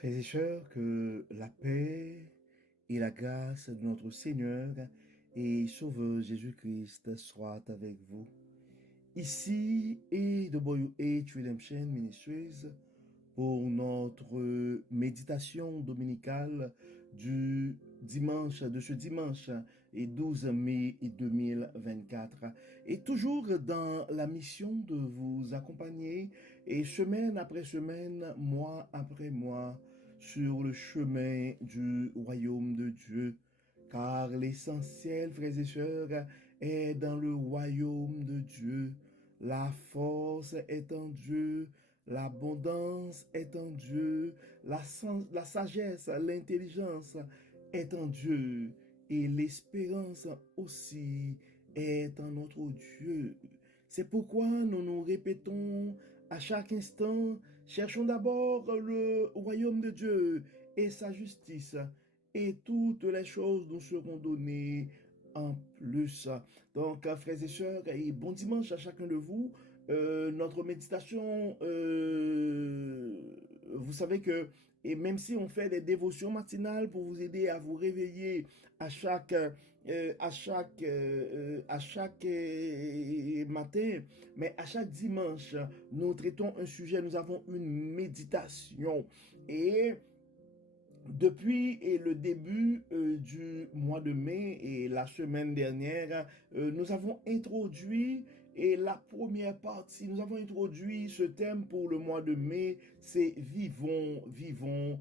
Frères et sœurs, que la paix et la grâce de notre Seigneur et Sauveur Jésus-Christ soient avec vous. Ici est WH Redemption Ministries pour notre méditation dominicale de ce dimanche et 12 mai 2024. Et toujours dans la mission de vous accompagner et semaine après semaine, mois après mois, sur le chemin du royaume de Dieu. Car l'essentiel, frères et sœurs, est dans le royaume de Dieu. La force est en Dieu. L'abondance est en Dieu, la sagesse, l'intelligence est en Dieu et l'espérance aussi est en notre Dieu. C'est pourquoi nous nous répétons à chaque instant, cherchons d'abord le royaume de Dieu et sa justice et toutes les choses nous seront données en plus. Donc, frères et sœurs, et bon dimanche à chacun de vous. Notre méditation, vous savez que, et même si on fait des dévotions matinales pour vous aider à vous réveiller à chaque matin, mais à chaque dimanche, nous traitons un sujet, nous avons une méditation. Et depuis le début du mois de mai et la semaine dernière, nous avons introduit la première partie, nous avons introduit ce thème pour le mois de mai, c'est vivons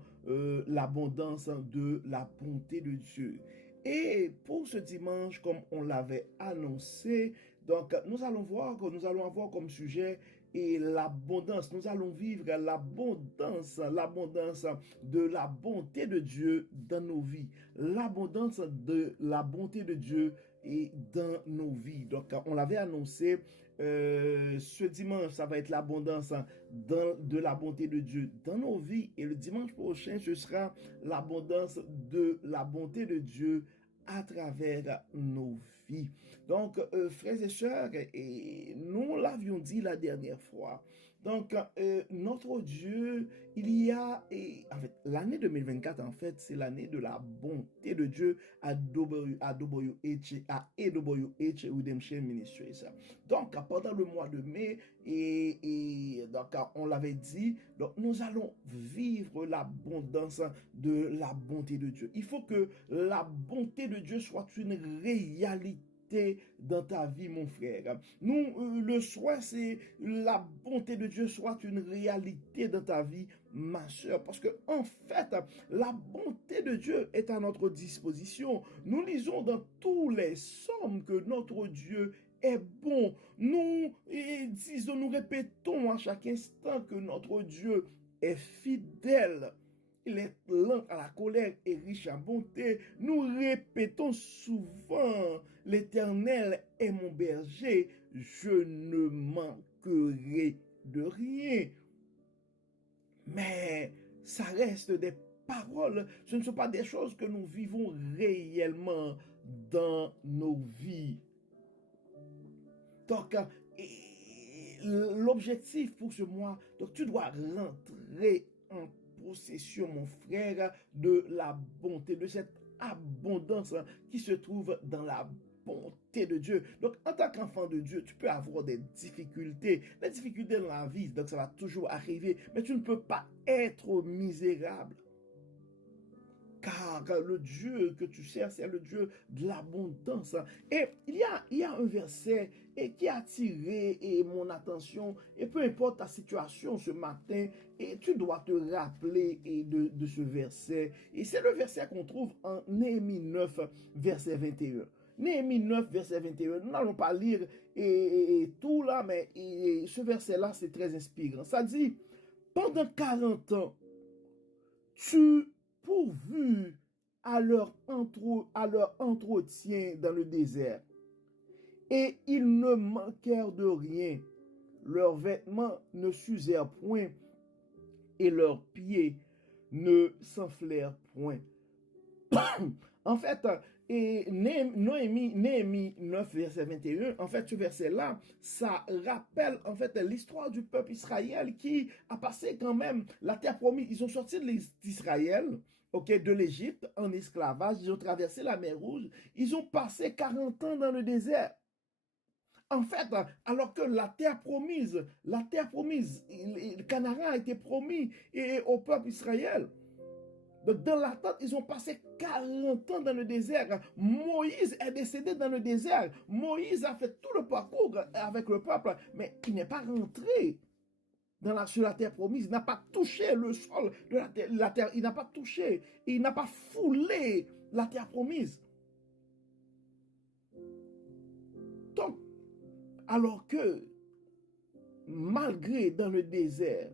l'abondance de la bonté de Dieu. Et pour ce dimanche, comme on l'avait annoncé, donc nous allons avoir comme sujet et l'abondance. Nous allons vivre l'abondance de la bonté de Dieu dans nos vies. L'abondance de la bonté de Dieu et dans nos vies. Donc, on l'avait annoncé, ce dimanche, ça va être l'abondance de la bonté de Dieu dans nos vies. Et le dimanche prochain, ce sera l'abondance de la bonté de Dieu à travers nos vies. Donc, frères et sœurs, et nous l'avions dit la dernière fois, donc, notre Dieu, il y a, et en fait, l'année 2024, en fait, c'est l'année de la bonté de Dieu à AWH Redemption Ministries. Donc, pendant le mois de mai, et donc, on l'avait dit, donc, nous allons vivre l'abondance de la bonté de Dieu. Il faut que la bonté de Dieu soit une réalité dans ta vie, mon frère. Nous, le souhait, c'est la bonté de Dieu soit une réalité dans ta vie, ma soeur. Parce que, en fait, la bonté de Dieu est à notre disposition. Nous lisons dans tous les psaumes que notre Dieu est bon. Nous répétons à chaque instant que notre Dieu est fidèle. Il est lent à la colère et riche en bonté. Nous répétons souvent, l'Éternel est mon berger, je ne manquerai de rien. Mais ça reste des paroles, ce ne sont pas des choses que nous vivons réellement dans nos vies. Donc, l'objectif pour ce mois, donc tu dois rentrer en possession, mon frère, de la bonté, de cette abondance qui se trouve dans la bonté de Dieu. Donc, en tant qu'enfant de Dieu, tu peux avoir des difficultés dans la vie, donc ça va toujours arriver, mais tu ne peux pas être misérable. Car le Dieu que tu sers, c'est le Dieu de l'abondance. Et il y a un verset qui a attiré mon attention, et peu importe ta situation ce matin, et tu dois te rappeler de ce verset. Et c'est le verset qu'on trouve en Néhémie 9, verset 21. Néhémie 9, verset 21. Nous n'allons pas lire tout là, mais ce verset-là, c'est très inspirant. Ça dit, pendant 40 ans, tu pourvu à leur entretien dans le désert. Et ils ne manquèrent de rien. Leurs vêtements ne s'usèrent point et leurs pieds ne s'enflèrent point. En fait, Et Néhémie 9, verset 21, en fait, ce verset-là, ça rappelle en fait l'histoire du peuple Israël qui a passé quand même la terre promise. Ils ont sorti d'Israël, ok, de l'Égypte en esclavage, ils ont traversé la mer Rouge, ils ont passé 40 ans dans le désert. En fait, alors que la terre promise, le Canaan a été promis au peuple Israël. Donc, dans l'attente, ils ont passé 40 ans dans le désert. Moïse est décédé dans le désert. Moïse a fait tout le parcours avec le peuple, mais il n'est pas rentré sur la terre promise. Il n'a pas touché le sol de la terre. Il n'a pas touché, il n'a pas foulé la terre promise. Donc, alors que, malgré dans le désert,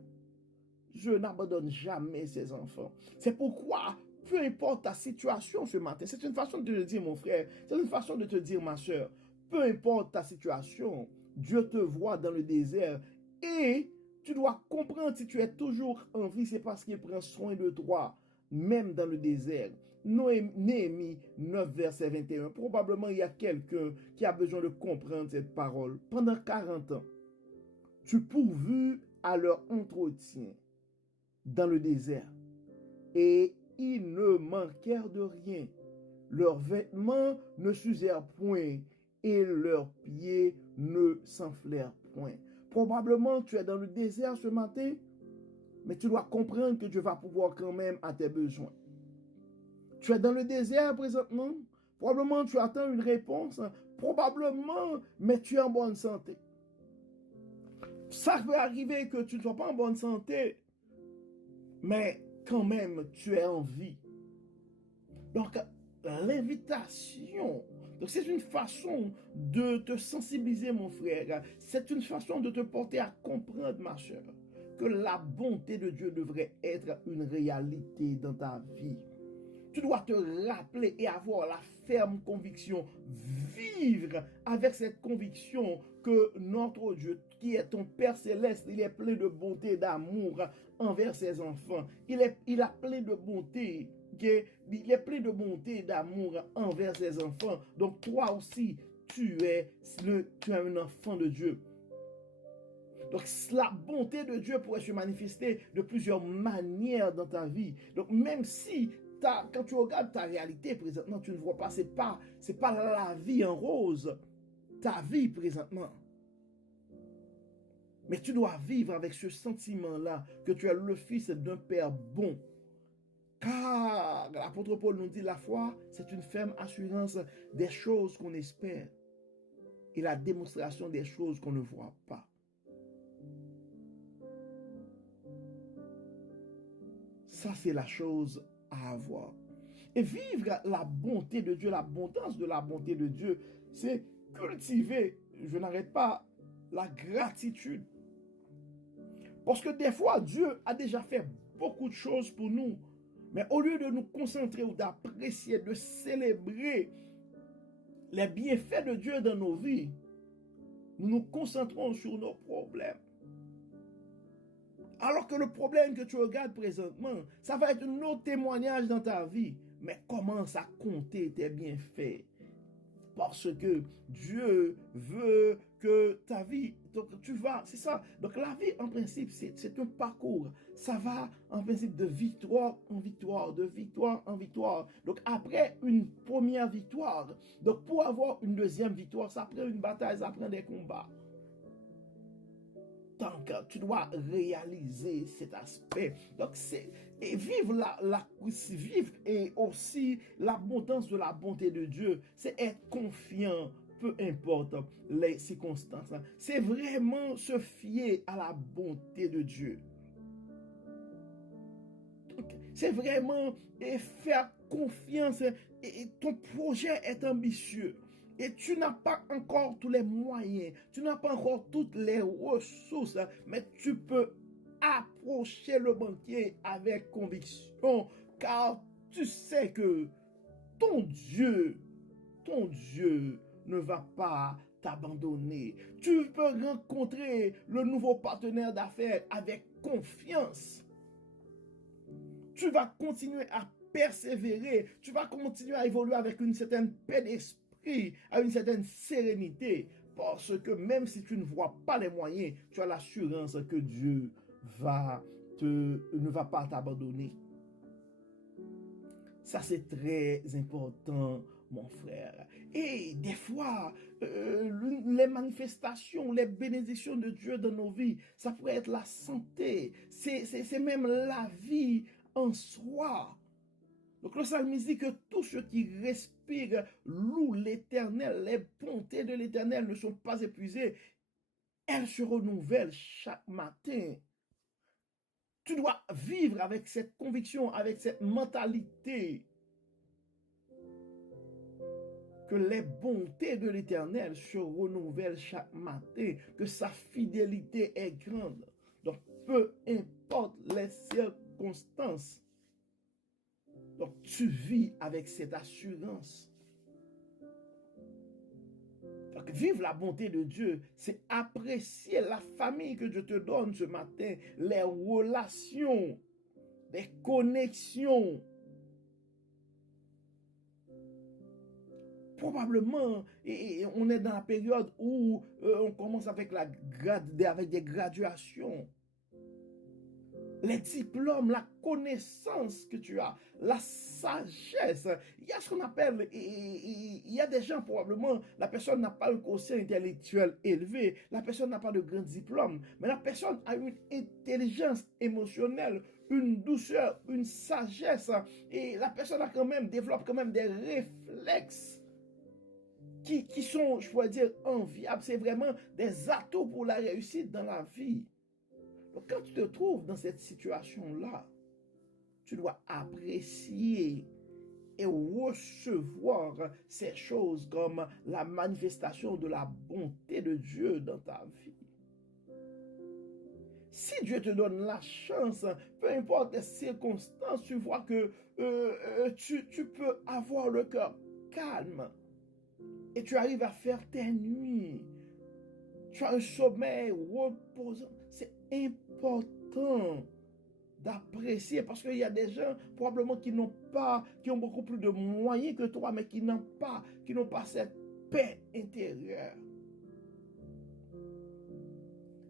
je n'abandonne jamais ses enfants. C'est pourquoi, peu importe ta situation ce matin, c'est une façon de te dire, mon frère, c'est une façon de te dire, ma soeur, peu importe ta situation, Dieu te voit dans le désert et tu dois comprendre si tu es toujours en vie, c'est parce qu'il prend soin de toi, même dans le désert. Néhémie 9, verset 21. Probablement, il y a quelqu'un qui a besoin de comprendre cette parole. Pendant 40 ans, tu pourvus à leur entretien dans le désert, et ils ne manquèrent de rien. Leurs vêtements ne s'usèrent point, et leurs pieds ne s'enflèrent point. Probablement, tu es dans le désert ce matin, mais tu dois comprendre que Dieu va pouvoir quand même à tes besoins. Tu es dans le désert présentement, probablement tu attends une réponse, probablement, mais tu es en bonne santé. Ça peut arriver que tu ne sois pas en bonne santé, mais quand même, tu es en vie. Donc, l'invitation, c'est une façon de te sensibiliser, mon frère. C'est une façon de te porter à comprendre, ma soeur, que la bonté de Dieu devrait être une réalité dans ta vie. Tu dois te rappeler et avoir la ferme conviction, vivre avec cette conviction que notre Dieu, qui est ton Père céleste, il est plein de bonté et d'amour envers ses enfants. Il a plein de bonté, il est plein de bonté et d'amour envers ses enfants. Donc toi aussi, tu es un enfant de Dieu. Donc la bonté de Dieu pourrait se manifester de plusieurs manières dans ta vie. Donc même si quand tu regardes ta réalité présentement, tu ne vois pas, c'est pas la vie en rose, ta vie présentement. Mais tu dois vivre avec ce sentiment-là que tu es le fils d'un Père bon. Car l'apôtre Paul nous dit la foi, c'est une ferme assurance des choses qu'on espère et la démonstration des choses qu'on ne voit pas. Ça, c'est la chose à avoir. Et vivre la bonté de Dieu, l'abondance de la bonté de Dieu, c'est cultiver, je n'arrête pas, la gratitude. Parce que des fois, Dieu a déjà fait beaucoup de choses pour nous. Mais au lieu de nous concentrer ou d'apprécier, de célébrer les bienfaits de Dieu dans nos vies, nous nous concentrons sur nos problèmes. Alors que le problème que tu regardes présentement, ça va être un autre témoignage dans ta vie. Mais commence à compter tes bienfaits. Parce que Dieu veut que ta vie, donc c'est ça. Donc la vie en principe, c'est un parcours. Ça va en principe de victoire en victoire, de victoire en victoire. Donc après une première victoire, donc pour avoir une deuxième victoire, ça prend une bataille, ça prend des combats. Donc, tu dois réaliser cet aspect. Donc, vivre et aussi l'abondance de la bonté de Dieu, c'est être confiant, peu importe les circonstances. C'est vraiment se fier à la bonté de Dieu. C'est vraiment faire confiance. Et ton projet est ambitieux. Et tu n'as pas encore tous les moyens, tu n'as pas encore toutes les ressources, mais tu peux approcher le banquier avec conviction, car tu sais que ton Dieu ne va pas t'abandonner. Tu peux rencontrer le nouveau partenaire d'affaires avec confiance. Tu vas continuer à persévérer, tu vas continuer à évoluer avec une certaine paix d'esprit, à une certaine sérénité, parce que même si tu ne vois pas les moyens, tu as l'assurance que Dieu ne va pas t'abandonner. Ça, c'est très important, mon frère. Et des fois, les manifestations, les bénédictions de Dieu dans nos vies, ça pourrait être la santé, c'est même la vie en soi. Donc le psalmiste dit que tous ceux qui respirent louent l'Éternel, les bontés de l'Éternel ne sont pas épuisées, elles se renouvellent chaque matin. Tu dois vivre avec cette conviction, avec cette mentalité que les bontés de l'Éternel se renouvellent chaque matin, que sa fidélité est grande. Donc, peu importe les circonstances, donc tu vis avec cette assurance. Donc, vivre la bonté de Dieu, c'est apprécier la famille que Dieu te donne ce matin, les relations, les connexions. Probablement, et on est dans la période où on commence avec des graduations. Les diplômes, la connaissance que tu as, la sagesse. Il y a ce qu'on appelle, il y a des gens probablement, la personne n'a pas un quotient intellectuel élevé, la personne n'a pas de grand diplôme, mais la personne a une intelligence émotionnelle, une douceur, une sagesse, et la personne développe quand même des réflexes qui sont, je pourrais dire, enviables. C'est vraiment des atouts pour la réussite dans la vie. Donc, quand tu te trouves dans cette situation-là, tu dois apprécier et recevoir ces choses comme la manifestation de la bonté de Dieu dans ta vie. Si Dieu te donne la chance, peu importe les circonstances, tu vois que tu peux avoir le cœur calme et tu arrives à faire tes nuits. Tu as un sommeil reposant. C'est important d'apprécier parce qu'il y a des gens probablement qui ont beaucoup plus de moyens que toi, mais qui n'ont pas cette paix intérieure.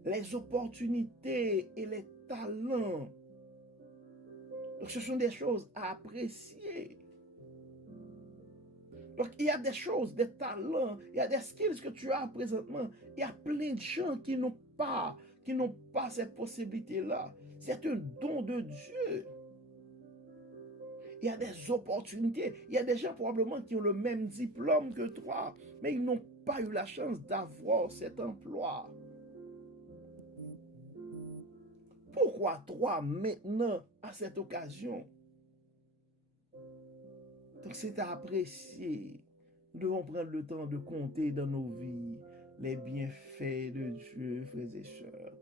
Les opportunités et les talents. Donc, ce sont des choses à apprécier. Donc, il y a des choses, des talents, il y a des skills que tu as présentement. Il y a plein de gens qui n'ont pas cette possibilité-là. C'est un don de Dieu. Il y a des opportunités. Il y a des gens probablement qui ont le même diplôme que toi, mais ils n'ont pas eu la chance d'avoir cet emploi. Pourquoi toi, maintenant, à cette occasion? Donc, c'est à apprécier. Nous devons prendre le temps de compter dans nos vies les bienfaits de Dieu, frères et sœurs.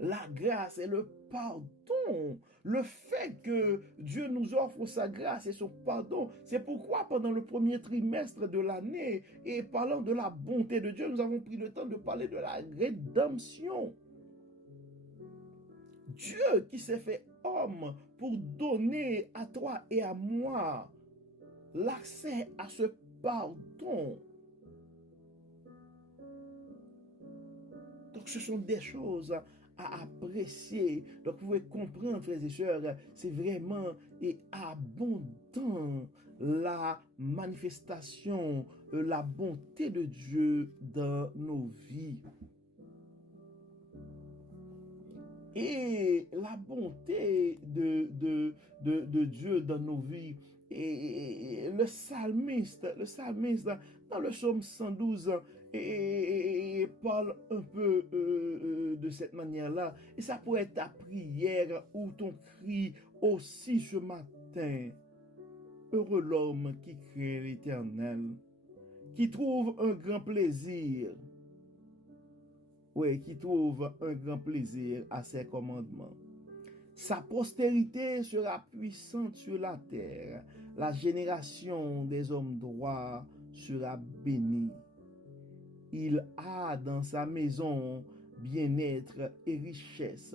La grâce et le pardon. Le fait que Dieu nous offre sa grâce et son pardon, c'est pourquoi pendant le premier trimestre de l'année, et parlant de la bonté de Dieu, nous avons pris le temps de parler de la rédemption. Dieu qui s'est fait homme pour donner à toi et à moi l'accès à ce pardon. Donc ce sont des choses à apprécier. Donc vous pouvez comprendre, frères et sœurs, c'est vraiment abondant la manifestation, la bonté de Dieu dans nos vies. Et la bonté de Dieu dans nos vies. Et le psalmiste, dans le psaume 112, et parle un peu de cette manière-là. Et ça pourrait être ta prière ou ton cri aussi ce matin. Heureux l'homme qui craint l'Éternel, qui trouve un grand plaisir. Oui, qui trouve un grand plaisir à ses commandements. Sa postérité sera puissante sur la terre. La génération des hommes droits sera bénie. Il a dans sa maison bien-être et richesse,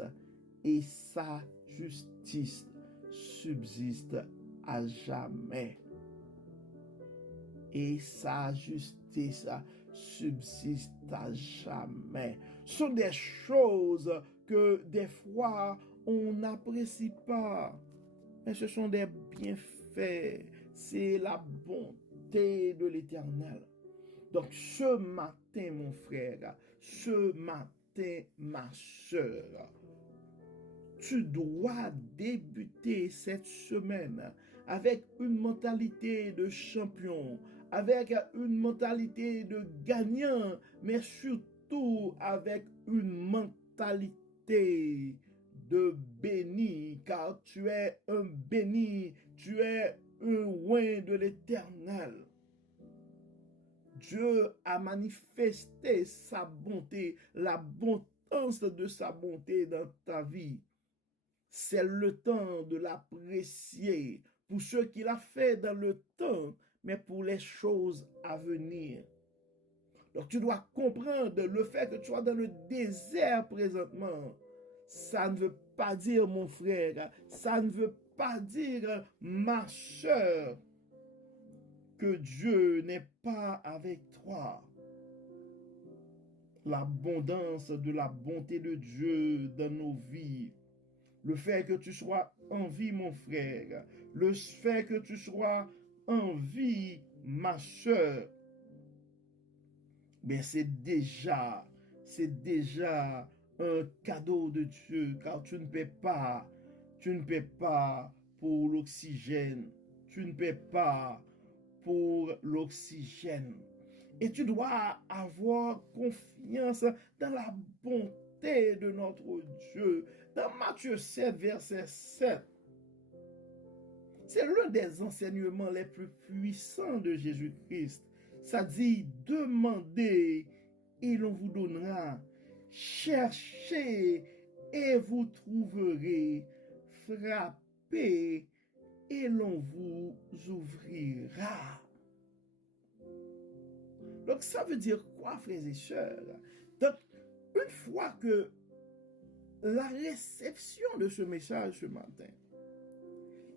et sa justice subsiste à jamais. Et sa justice subsiste à jamais. Ce sont des choses que des fois on n'apprécie pas, mais ce sont des bienfaits. C'est la bonté de l'Éternel. Donc ce matin, mon frère, ce matin, ma soeur, tu dois débuter cette semaine avec une mentalité de champion, avec une mentalité de gagnant, mais surtout avec une mentalité de béni, car tu es un béni, tu es un oint de l'Éternel. Dieu a manifesté sa bonté, l'abondance de sa bonté dans ta vie. C'est le temps de l'apprécier pour ce qu'il a fait dans le temps, mais pour les choses à venir. Donc tu dois comprendre le fait que tu sois dans le désert présentement. Ça ne veut pas dire, mon frère, ça ne veut pas dire, ma soeur, que Dieu n'est pas avec toi. L'abondance de la bonté de Dieu dans nos vies, le fait que tu sois en vie, mon frère, le fait que tu sois en vie, ma soeur, mais c'est déjà un cadeau de Dieu, car tu ne paies pas pour l'oxygène, tu ne paies pas pour l'oxygène. Et tu dois avoir confiance dans la bonté de notre Dieu. Dans Matthieu 7, verset 7, c'est l'un des enseignements les plus puissants de Jésus-Christ. Ça dit, demandez et l'on vous donnera. Cherchez et vous trouverez. Frappez et l'on vous ouvrira. Donc ça veut dire quoi, frères et sœurs? Donc, une fois que la réception de ce message ce matin,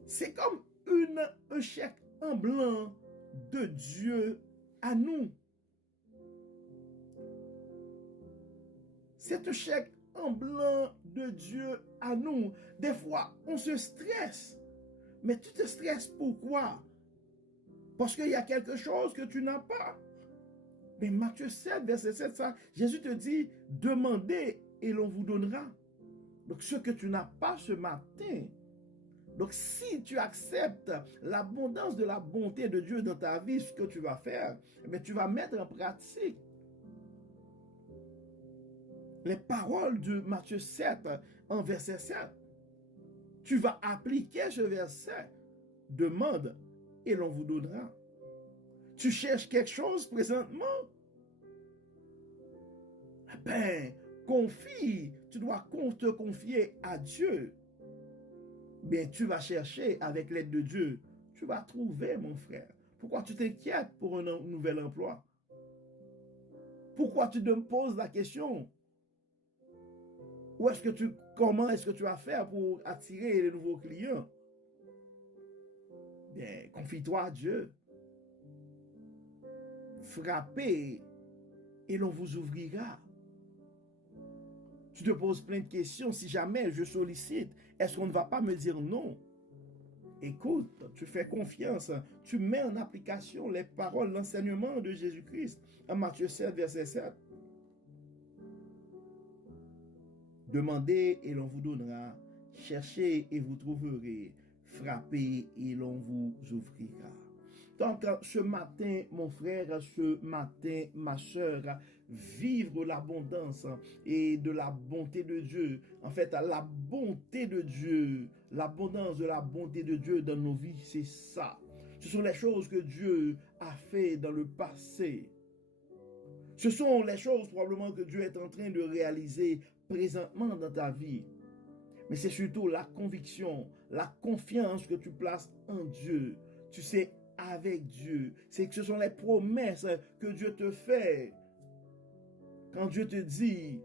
c'est comme un chèque en blanc de Dieu à nous. C'est un chèque en blanc de Dieu à nous. Des fois, on se stresse. Mais tu te stresses pourquoi? Parce qu'il y a quelque chose que tu n'as pas. Mais Matthieu 7, verset 7, ça, Jésus te dit, demandez et l'on vous donnera. Donc, ce que tu n'as pas ce matin. Donc, si tu acceptes l'abondance de la bonté de Dieu dans ta vie, ce que tu vas faire, mais tu vas mettre en pratique les paroles de Matthieu 7 en verset 7. Tu vas appliquer ce verset. Demande et l'on vous donnera. Tu cherches quelque chose présentement? Ben, confie. Tu dois te confier à Dieu. Bien, tu vas chercher avec l'aide de Dieu. Tu vas trouver, mon frère. Pourquoi tu t'inquiètes pour un nouvel emploi? Pourquoi tu te poses la question? Comment est-ce que tu vas faire pour attirer les nouveaux clients? Bien, confie-toi à Dieu. Frappez et l'on vous ouvrira. Tu te poses plein de questions. Si jamais je sollicite, est-ce qu'on ne va pas me dire non? Écoute, tu fais confiance. Tu mets en application les paroles, l'enseignement de Jésus-Christ en Matthieu 7, verset 7. Demandez et l'on vous donnera. Cherchez et vous trouverez. Frappez et l'on vous ouvrira. Donc, ce matin, mon frère, ce matin, ma soeur, vivre l'abondance et de la bonté de Dieu. En fait, la bonté de Dieu, l'abondance de la bonté de Dieu dans nos vies, c'est ça. Ce sont les choses que Dieu a fait dans le passé. Ce sont les choses probablement que Dieu est en train de réaliser présentement dans ta vie. Mais c'est surtout la conviction, la confiance que tu places en Dieu. Tu sais, avec Dieu. C'est que ce sont les promesses que Dieu te fait. Quand Dieu te dit,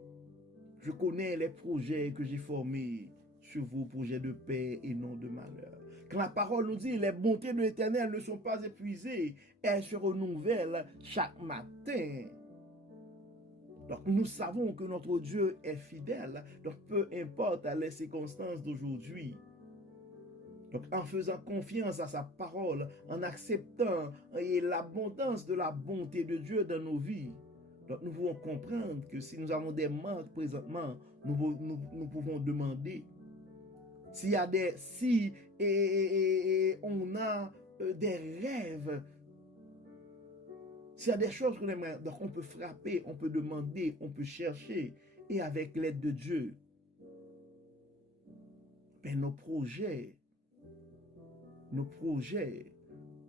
je connais les projets que j'ai formés sur vous, projets de paix et non de malheur. Quand la parole nous dit, les bontés de l'Éternel ne sont pas épuisées, elles se renouvellent chaque matin. Donc nous savons que notre Dieu est fidèle. Donc peu importe les circonstances d'aujourd'hui. Donc en faisant confiance à sa parole, en acceptant l'abondance de la bonté de Dieu dans nos vies, donc nous pouvons comprendre que si nous avons des manques présentement, nous pouvons demander. S'il y a on a des rêves, s'il y a des choses qu'on aimerait, donc on peut frapper, on peut demander, on peut chercher, et avec l'aide de Dieu, ben nos projets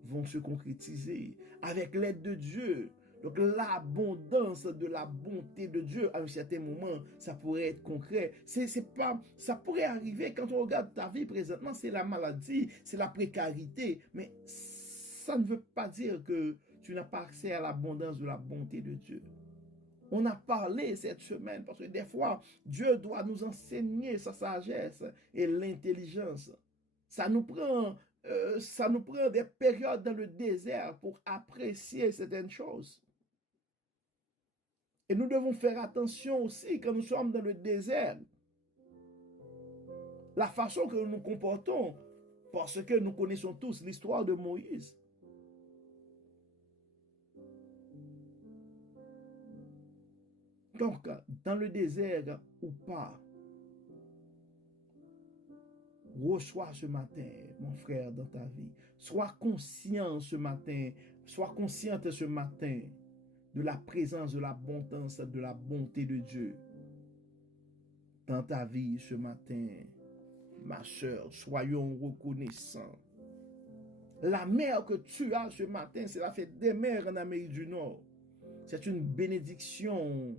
vont se concrétiser avec l'aide de Dieu. Donc l'abondance de la bonté de Dieu, à un certain moment, ça pourrait être concret. Ça pourrait arriver quand on regarde ta vie présentement, c'est la maladie, c'est la précarité, mais ça ne veut pas dire que tu n'as pas accès à l'abondance de la bonté de Dieu. On a parlé cette semaine parce que des fois, Dieu doit nous enseigner sa sagesse et l'intelligence. Ça nous prend des périodes dans le désert pour apprécier certaines choses. Et nous devons faire attention aussi quand nous sommes dans le désert. La façon que nous nous comportons, parce que nous connaissons tous l'histoire de Moïse. Donc, dans le désert ou pas, reçois ce matin, mon frère, dans ta vie. Sois conscient ce matin, sois consciente ce matin de la présence, de l'abondance, de la bonté de Dieu dans ta vie ce matin. Ma soeur, soyons reconnaissants. La mer que tu as ce matin, c'est la fête des mers en Amérique du Nord. C'est une bénédiction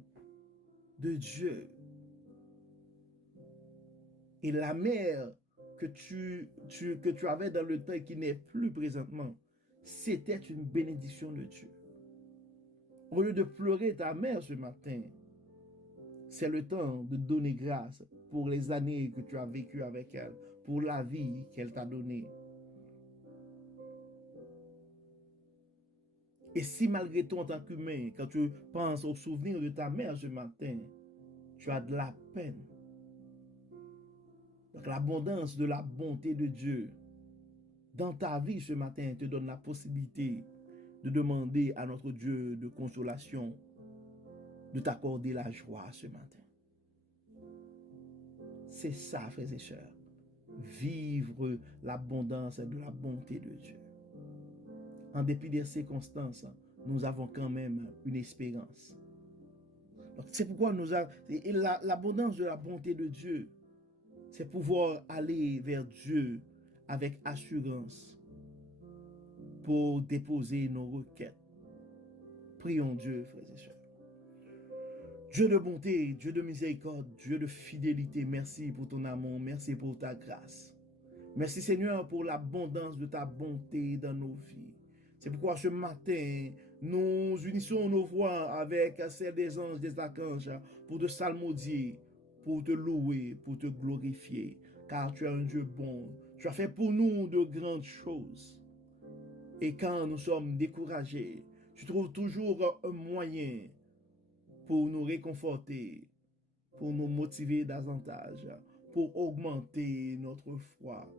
de Dieu. Et la mer que tu avais dans le temps et qui n'est plus présentement, c'était une bénédiction de Dieu. Au lieu de pleurer ta mère ce matin, c'est le temps de donner grâce pour les années que tu as vécues avec elle, pour la vie qu'elle t'a donnée. Et si malgré tout en tant qu'humain, quand tu penses au souvenir de ta mère ce matin, tu as de la peine. Donc l'abondance de la bonté de Dieu dans ta vie ce matin te donne la possibilité de demander à notre Dieu de consolation de t'accorder la joie ce matin. C'est ça, frères et sœurs. Vivre l'abondance de la bonté de Dieu. En dépit des circonstances, nous avons quand même une espérance. C'est pourquoi l'abondance de la bonté de Dieu, c'est pouvoir aller vers Dieu avec assurance pour déposer nos requêtes. Prions Dieu, frères et sœurs. Dieu de bonté, Dieu de miséricorde, Dieu de fidélité, merci pour ton amour, merci pour ta grâce. Merci Seigneur pour l'abondance de ta bonté dans nos vies. C'est pourquoi ce matin, nous unissons nos voix avec celles des anges, des archanges, pour te psalmodier, pour te louer, pour te glorifier, car tu es un Dieu bon. Tu as fait pour nous de grandes choses. Et quand nous sommes découragés, tu trouves toujours un moyen pour nous réconforter, pour nous motiver davantage, pour augmenter notre foi.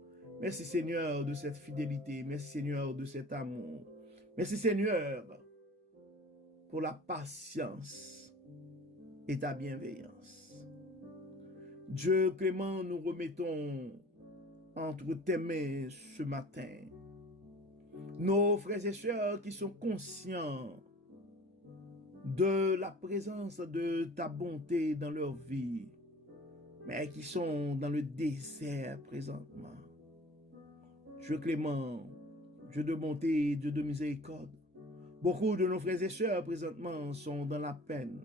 Merci Seigneur de cette fidélité, merci Seigneur de cet amour. Merci Seigneur pour la patience et ta bienveillance. Dieu clément, nous remettons entre tes mains ce matin nos frères et sœurs qui sont conscients de la présence de ta bonté dans leur vie, mais qui sont dans le désert présentement. Dieu clément, Dieu de bonté, Dieu de miséricorde. Beaucoup de nos frères et sœurs présentement sont dans la peine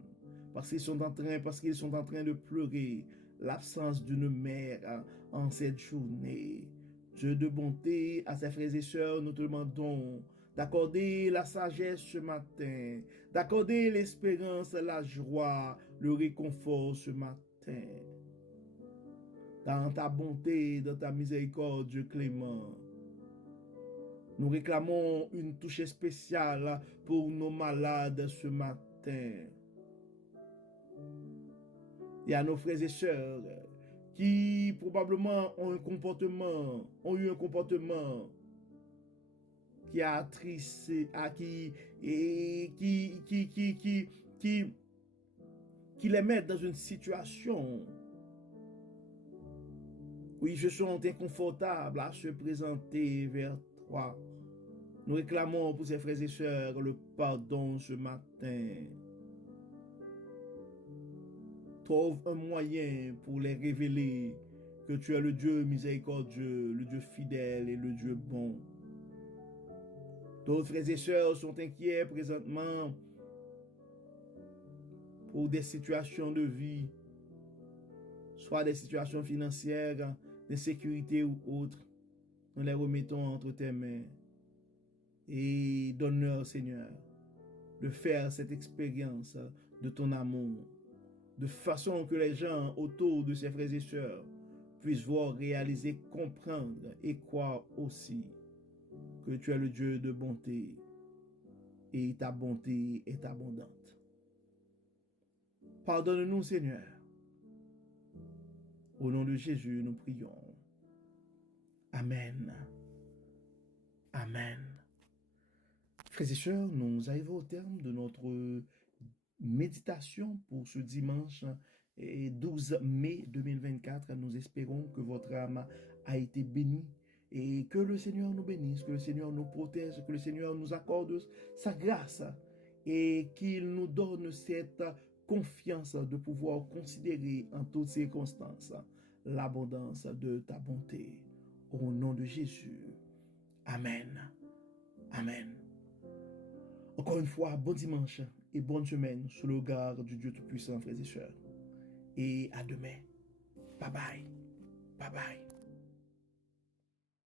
parce qu'ils sont en train de pleurer l'absence d'une mère en cette journée. Dieu de bonté, à ses frères et sœurs, nous te demandons d'accorder la sagesse ce matin, d'accorder l'espérance, la joie, le réconfort ce matin. Dans ta bonté, dans ta miséricorde, Dieu clément, Nous réclamons une touche spéciale pour nos malades ce matin. Il y a nos frères et sœurs qui probablement ont eu un comportement qui a attristé, qui les met dans une situation où ils se sentent inconfortables à se présenter vers toi. Nous réclamons pour ces frères et sœurs le pardon ce matin. Trouve un moyen pour les révéler que tu es le Dieu miséricordieux, le Dieu fidèle et le Dieu bon. D'autres frères et sœurs sont inquiets présentement pour des situations de vie, soit des situations financières, d'insécurité ou autres. Nous les remettons entre tes mains. Et donne-leur, Seigneur, de faire cette expérience de ton amour, de façon que les gens autour de ces frères et sœurs puissent voir, réaliser, comprendre et croire aussi que tu es le Dieu de bonté et ta bonté est abondante. Pardonne-nous, Seigneur. Au nom de Jésus, nous prions. Amen. Amen. Frères et sœurs, nous arrivons au terme de notre méditation pour ce dimanche 12 mai 2024. Nous espérons que votre âme a été bénie et que le Seigneur nous bénisse, que le Seigneur nous protège, que le Seigneur nous accorde sa grâce et qu'il nous donne cette confiance de pouvoir considérer en toutes circonstances l'abondance de ta bonté. Au nom de Jésus. Amen. Amen. Encore une fois, bon dimanche et bonne semaine sous le regard du Dieu Tout-Puissant, frères et sœurs. Et à demain. Bye bye. Bye bye.